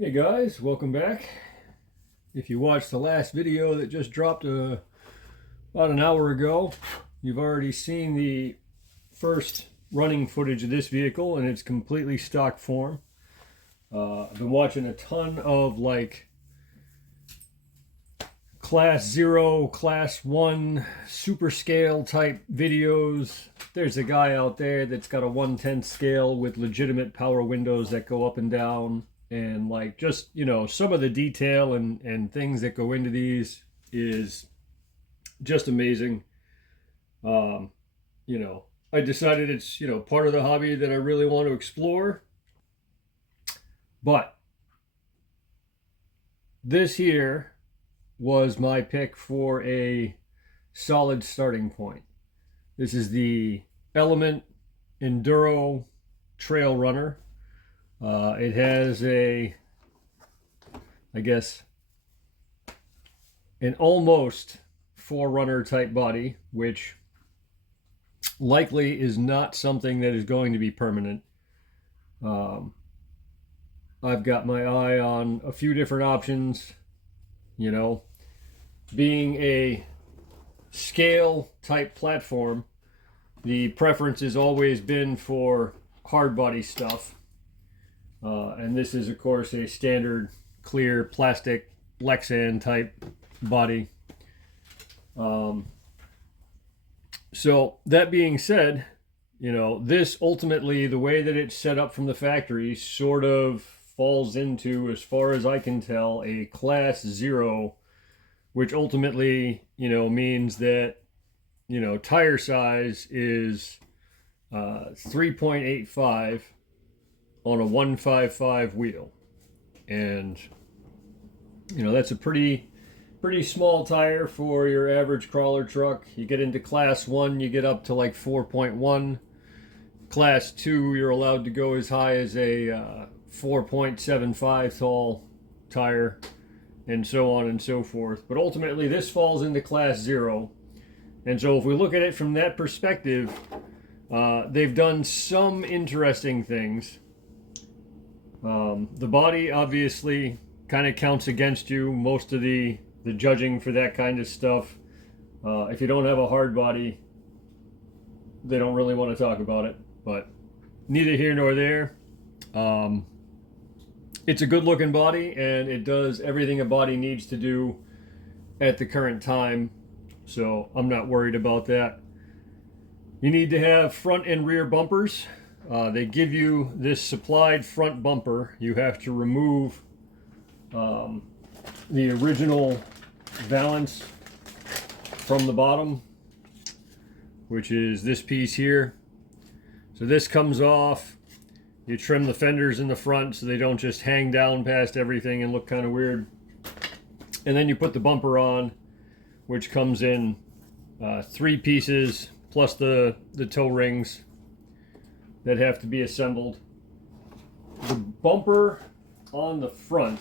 Hey guys, welcome back. If you watched the last video that just dropped about an hour ago, you've already seen the first running footage of this vehicle in its completely stock form. I've been watching a ton of like class 0, class 1 super scale type videos. There's a guy out there that's got a 1/10 scale with legitimate power windows that go up and down, and like just some of the detail and things that go into these is just amazing. um I decided it's part of the hobby that I really want to explore. But this here was my pick for a solid starting point. This is the Element Enduro Trail Runner. It has I guess, an almost Forerunner type body, which likely is not something that is going to be permanent. Um, I've got my eye on a few different options. Being a scale type platform, the preference has always been for hard body stuff. And this is, of course, a standard clear plastic Lexan type body. So that being said, this ultimately, the way that it's set up from the factory, sort of falls into, as far as I can tell, a class 0, which ultimately, means that, tire size is 3.85 on a 155 wheel. And, that's a pretty small tire for your average crawler truck. You get into class 1, you get up to like 4.1. Class 2, you're allowed to go as high as a 4.75 tall tire, and so on and so forth. But ultimately, this falls into class 0. And so if we look at it from that perspective, they've done some interesting things. The body obviously kind of counts against you. Most of the judging for that kind of stuff, if you don't have a hard body, they don't really want to talk about it. But neither here nor there. It's a good looking body, and it does everything a body needs to do at the current time, so I'm not worried about that. You need to have front and rear bumpers. They give you this supplied front bumper. You have to remove the original valance from the bottom, which is this piece here. So this comes off. You trim the fenders in the front so they don't just hang down past everything and look kind of weird. And then you put the bumper on, which comes in 3 pieces plus the toe rings that have to be assembled. The bumper on the front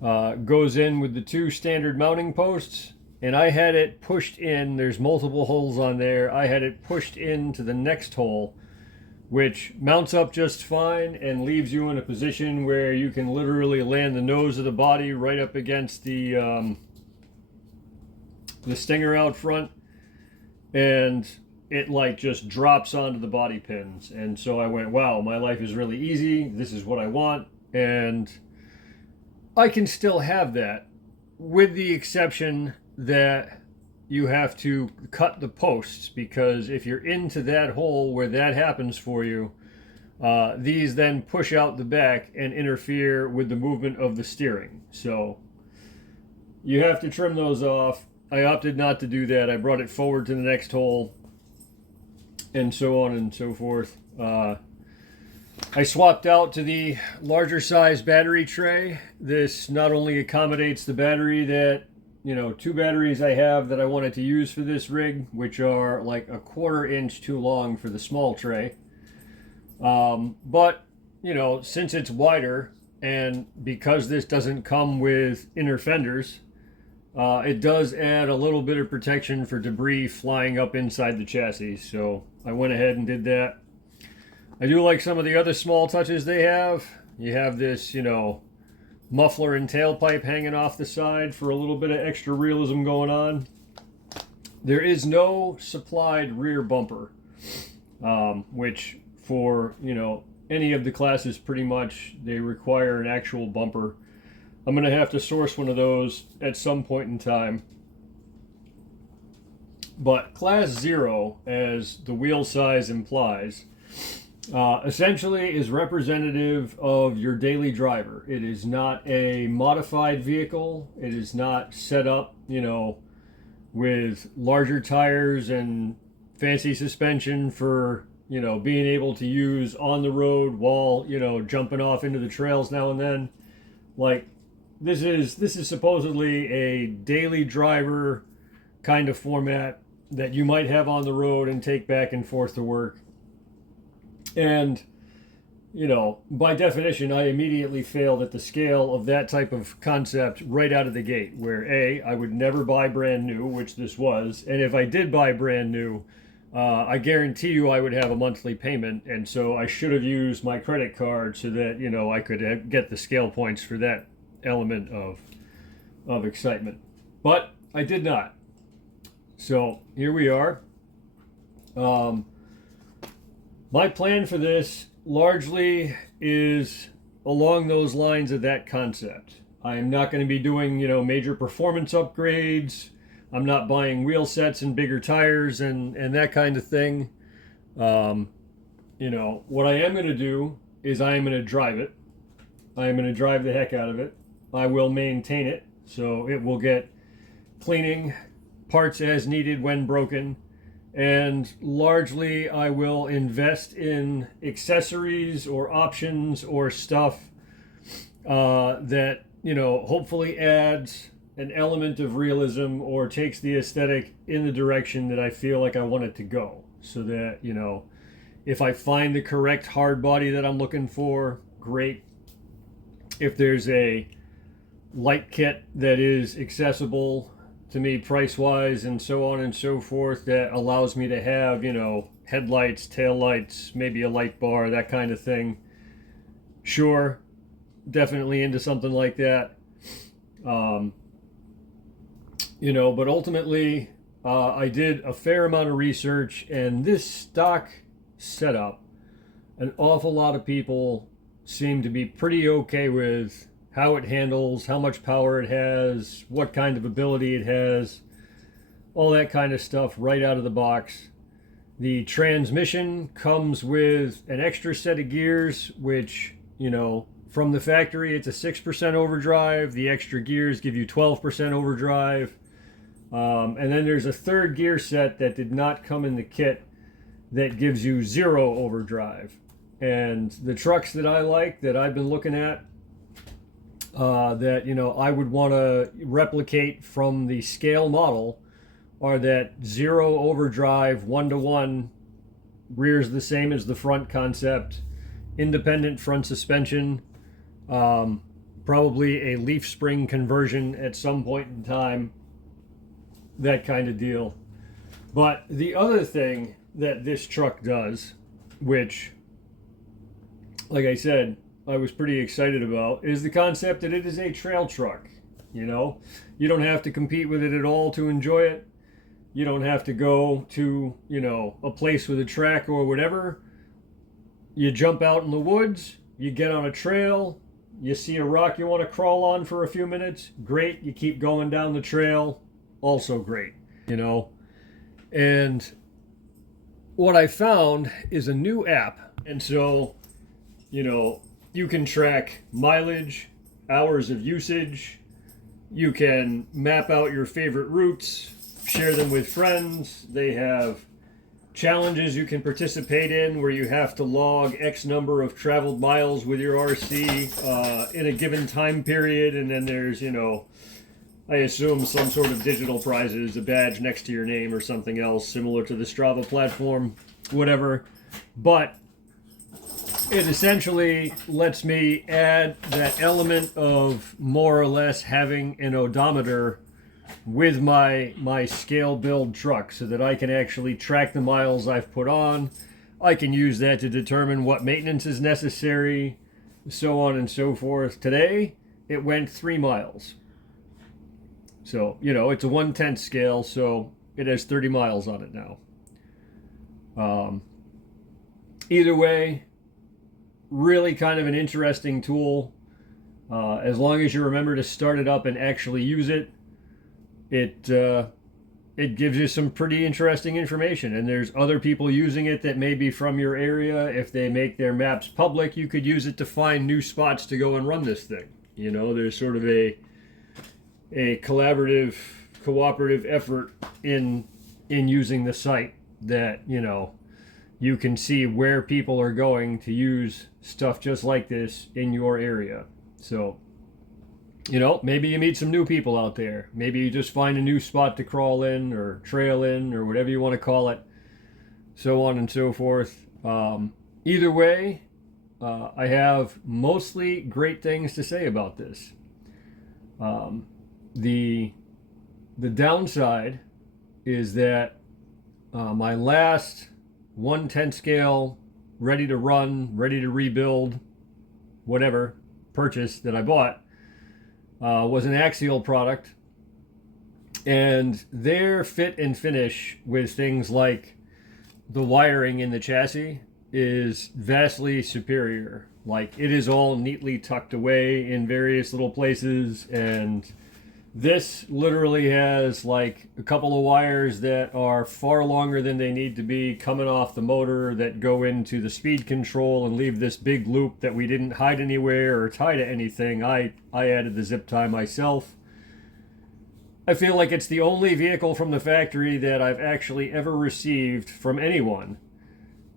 goes in with the 2 standard mounting posts, and I had it pushed in. There's multiple holes on there. I had it pushed into the next hole, which mounts up just fine and leaves you in a position where you can literally land the nose of the body right up against the stinger out front, and it like just drops onto the body pins. And so I went, wow, my life is really easy. This is what I want. And I can still have that, with the exception that you have to cut the posts, because if you're into that hole where that happens for you, these then push out the back and interfere with the movement of the steering. So you have to trim those off. I opted not to do that. I brought it forward to the next hole, and so on and so forth. I swapped out to the larger size battery tray. This not only accommodates the battery that 2 batteries I have that I wanted to use for this rig, which are like a 1/4 inch too long for the small tray. But, since it's wider, and because this doesn't come with inner fenders, it does add a little bit of protection for debris flying up inside the chassis. So I went ahead and did that. I do like some of the other small touches they have. You have this, muffler and tailpipe hanging off the side for a little bit of extra realism going on. There is no supplied rear bumper, which for, any of the classes pretty much they require an actual bumper. I'm going to have to source one of those at some point in time. But Class 0, as the wheel size implies, essentially is representative of your daily driver. It is not a modified vehicle. It is not set up, with larger tires and fancy suspension for, being able to use on the road while, jumping off into the trails now and then. Like, this is supposedly a daily driver kind of format that you might have on the road and take back and forth to work. And, by definition, I immediately failed at the scale of that type of concept right out of the gate, where I would never buy brand new, which this was. And if I did buy brand new, I guarantee you I would have a monthly payment. And so I should have used my credit card so that, I could get the scale points for that element of excitement. But I did not. So here we are. My plan for this largely is along those lines of that concept. I am not going to be doing, major performance upgrades. I'm not buying wheel sets and bigger tires and that kind of thing. What I am going to do is I am going to drive it. I am going to drive the heck out of it. I will maintain it, so it will get cleaning, parts as needed when broken, and largely I will invest in accessories or options or stuff that, hopefully adds an element of realism or takes the aesthetic in the direction that I feel like I want it to go. So that, if I find the correct hard body that I'm looking for, great. If there's a light kit that is accessible to me price-wise and so on and so forth that allows me to have, headlights, taillights, maybe a light bar, that kind of thing. Sure, definitely into something like that. But ultimately, I did a fair amount of research, and this stock setup, an awful lot of people seem to be pretty okay with how it handles, how much power it has, what kind of ability it has, all that kind of stuff right out of the box. The transmission comes with an extra set of gears, which, from the factory, it's a 6% overdrive. The extra gears give you 12% overdrive. And then there's a third gear set that did not come in the kit that gives you 0 overdrive. And the trucks that I like, that I've been looking at, that I would want to replicate from the scale model are that 0 overdrive 1-to-1 rears the same as the front concept, independent front suspension, probably a leaf spring conversion at some point in time, that kind of deal. But the other thing that this truck does, which, like I said, I was pretty excited about, is the concept that it is a trail truck. You don't have to compete with it at all to enjoy it. You don't have to go to, a place with a track or whatever. You jump out in the woods, you get on a trail, you see a rock you want to crawl on for a few minutes, great. You keep going down the trail, also great, And what I found is a new app. And so, you can track mileage, hours of usage. You can map out your favorite routes, share them with friends. They have challenges you can participate in where you have to log X number of traveled miles with your RC in a given time period. And then there's, I assume some sort of digital prizes, a badge next to your name or something else similar to the Strava platform, whatever. But it essentially lets me add that element of more or less having an odometer with my scale build truck so that I can actually track the miles I've put on. I can use that to determine what maintenance is necessary. so on and so forth. Today, it went 3 miles. So, it's a 1/10 scale, so it has 30 miles on it now. Either way, really kind of an interesting tool. As long as you remember to start it up and actually use it, it gives you some pretty interesting information. And there's other people using it that may be from your area. If they make their maps public, you could use it to find new spots to go and run this thing. There's sort of a collaborative, cooperative effort in using the site that, you can see where people are going to use stuff just like this in your area. So, maybe you meet some new people out there. Maybe you just find a new spot to crawl in or trail in or whatever you want to call it, so on and so forth. Either way, I have mostly great things to say about this. The downside is that my last 1/10 scale, ready to run, ready to rebuild, whatever purchase that I bought was an Axial product, and their fit and finish with things like the wiring in the chassis is vastly superior. Like, it is all neatly tucked away in various little places, and this literally has like a couple of wires that are far longer than they need to be coming off the motor that go into the speed control and leave this big loop that we didn't hide anywhere or tie to anything. I added the zip tie myself. I feel like it's the only vehicle from the factory that I've actually ever received from anyone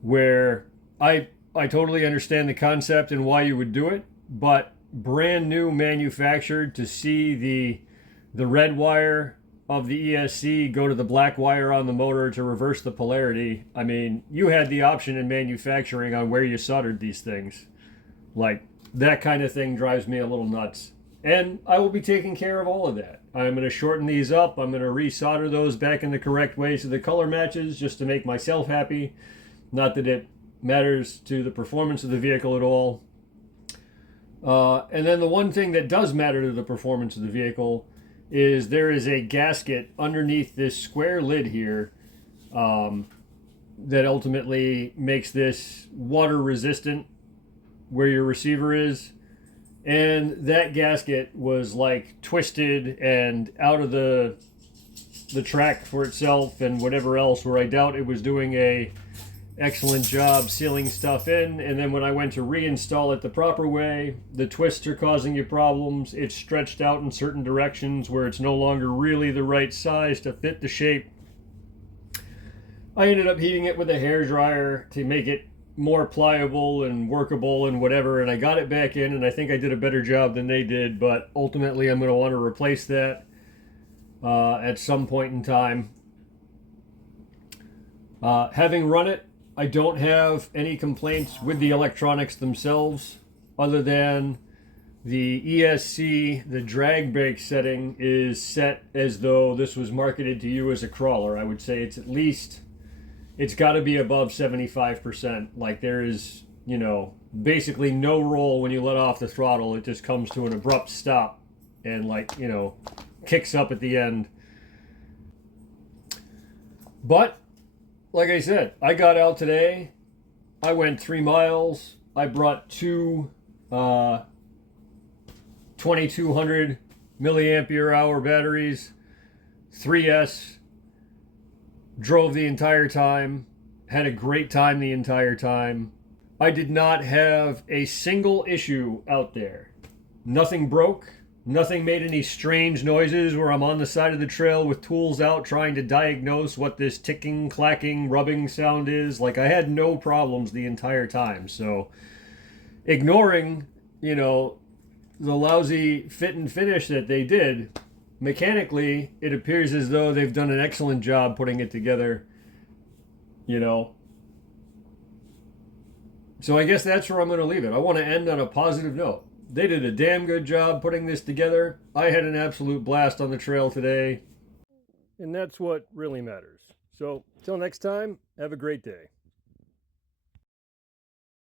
where I totally understand the concept and why you would do it, but brand new manufactured, to see the red wire of the ESC go to the black wire on the motor to reverse the polarity. I mean, you had the option in manufacturing on where you soldered these things. Like, that kind of thing drives me a little nuts. And I will be taking care of all of that. I'm going to shorten these up. I'm going to resolder those back in the correct way so the color matches, just to make myself happy. Not that it matters to the performance of the vehicle at all. And then the one thing that does matter to the performance of the vehicle is there is a gasket underneath this square lid here that ultimately makes this water resistant where your receiver is. And that gasket was like twisted and out of the track for itself and whatever else, where I doubt it was doing a excellent job sealing stuff in. And then when I went to reinstall it the proper way, the twists are causing you problems. It's stretched out in certain directions where it's no longer really the right size to fit the shape. I ended up heating it with a hairdryer to make it more pliable and workable and whatever, and I got it back in, and I think I did a better job than they did, but ultimately I'm going to want to replace that at some point in time. Having run it, I don't have any complaints with the electronics themselves, other than the ESC, the drag brake setting is set as though this was marketed to you as a crawler. I would say it's got to be above 75%. Like, there is, basically no roll when you let off the throttle. It just comes to an abrupt stop and, kicks up at the end. But like I said, I got out today. I went 3 miles. I brought two 2200 milliampere hour batteries, 3S. Drove the entire time. Had a great time the entire time. I did not have a single issue out there. Nothing broke. Nothing made any strange noises where I'm on the side of the trail with tools out trying to diagnose what this ticking, clacking, rubbing sound is. Like, I had no problems the entire time. So, ignoring, the lousy fit and finish that they did, mechanically, it appears as though they've done an excellent job putting it together, So I guess that's where I'm going to leave it. I want to end on a positive note. They did a damn good job putting this together. I had an absolute blast on the trail today. And that's what really matters. So, till next time, have a great day.